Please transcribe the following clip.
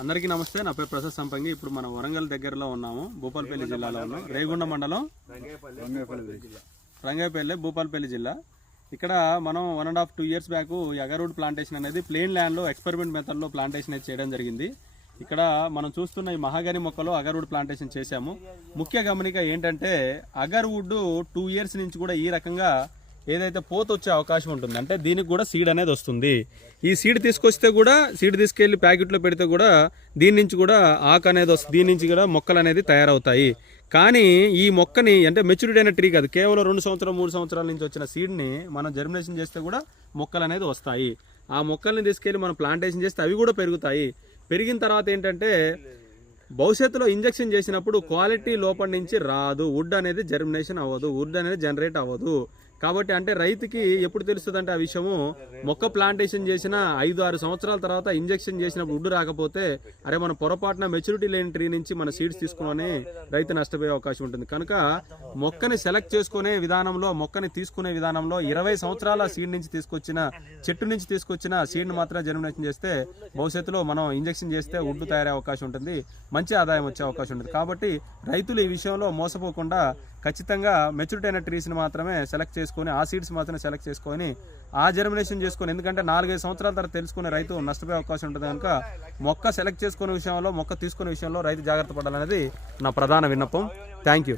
అందరికీ నమస్తే. నా పేరు ప్రసాద్ సంపంగి. ఇప్పుడు మనం వరంగల్ దగ్గరలో ఉన్నాము. భూపాలపల్లి జిల్లాలో ఉన్నాం. రేగుండ మండలం, రంగేపల్లి, భూపాలపల్లి జిల్లా. ఇక్కడ మనం 1.5-2 years బ్యాక్ అగర్వుడ్ ప్లాంటేషన్ అనేది ప్లేన్ ల్యాండ్లో ఎక్స్పెరిమెంట్ మెథడ్లో ప్లాంటేషన్ అయితే చేయడం జరిగింది. ఇక్కడ మనం చూస్తున్న ఈ మహాగని మొక్కలో అగర్వుడ్ ప్లాంటేషన్ చేశాము. ముఖ్య గమనిక ఏంటంటే అగర్వుడ్ 2 years నుంచి కూడా ఈ రకంగా ఏదైతే పోత వచ్చే అవకాశం ఉంటుంది, అంటే దీనికి కూడా సీడ్ అనేది వస్తుంది. ఈ సీడ్ తీసుకొస్తే కూడా, సీడ్ తీసుకెళ్లి ప్యాకెట్లో పెడితే కూడా దీని నుంచి కూడా ఆకు అనేది వస్తుంది, దీని నుంచి కూడా మొక్కలు అనేది తయారవుతాయి. కానీ ఈ మొక్కని అంటే మెచ్యూరిటీ అయిన ట్రీ కాదు, కేవలం 2 సంవత్సరాలు 3 సంవత్సరాల నుంచి వచ్చిన సీడ్ని మనం జర్మినేషన్ చేస్తే కూడా మొక్కలు అనేది వస్తాయి. ఆ మొక్కల్ని తీసుకెళ్లి మనం ప్లాంటేషన్ చేస్తే అవి కూడా పెరుగుతాయి. పెరిగిన తర్వాత ఏంటంటే భవిష్యత్తులో ఇంజెక్షన్ చేసినప్పుడు క్వాలిటీ లోపల నుంచి రాదు, వుడ్ అనేది జర్మినేషన్ అవ్వదు, వుడ్ అనేది జనరేట్ అవ్వదు. కాబట్టి అంటే రైతుకి ఎప్పుడు తెలుస్తుంది అంటే ఆ విషయము, మొక్క ప్లాంటేషన్ చేసిన 5-6 సంవత్సరాల తర్వాత ఇంజెక్షన్ చేసినప్పుడు వుడ్ రాకపోతే అరే మన పొరపాటున మెచ్యూరిటీ లేని ట్రీ నుంచి మన సీడ్స్ తీసుకుని రైతు నష్టపోయే అవకాశం ఉంటుంది. కనుక మొక్కని సెలెక్ట్ చేసుకునే విధానంలో, మొక్కని తీసుకునే విధానంలో 20 సంవత్సరాల సీడ్ నుంచి తీసుకొచ్చిన చెట్టు నుంచి తీసుకొచ్చిన సీడ్ని మాత్రమే జర్మినేషన్ చేస్తే భవిష్యత్తులో మనం ఇంజెక్షన్ చేస్తే వుడ్ తయారయ్యే అవకాశం ఉంటుంది, మంచి ఆదాయం వచ్చే అవకాశం ఉంటుంది. కాబట్టి రైతులు ఈ విషయంలో మోసపోకుండా ఖచ్చితంగా మెచ్యూరిటీ అయిన ట్రీస్ని మాత్రమే సెలెక్ట్ చేసుకొని, ఆ సీడ్స్ మాత్రమే సెలెక్ట్ చేసుకొని ఆ జర్మినేషన్ చేసుకొని, ఎందుకంటే 4-5 సంవత్సరాల తర్వాత తెలుసుకునే రైతు నష్టపోయే అవకాశం ఉంటుంది. కనుక మొక్క సెలెక్ట్ చేసుకునే విషయంలో, మొక్క తీసుకునే విషయంలో రైతు జాగ్రత్త పడాలనేది నా ప్రధాన విన్నపం. Thank you.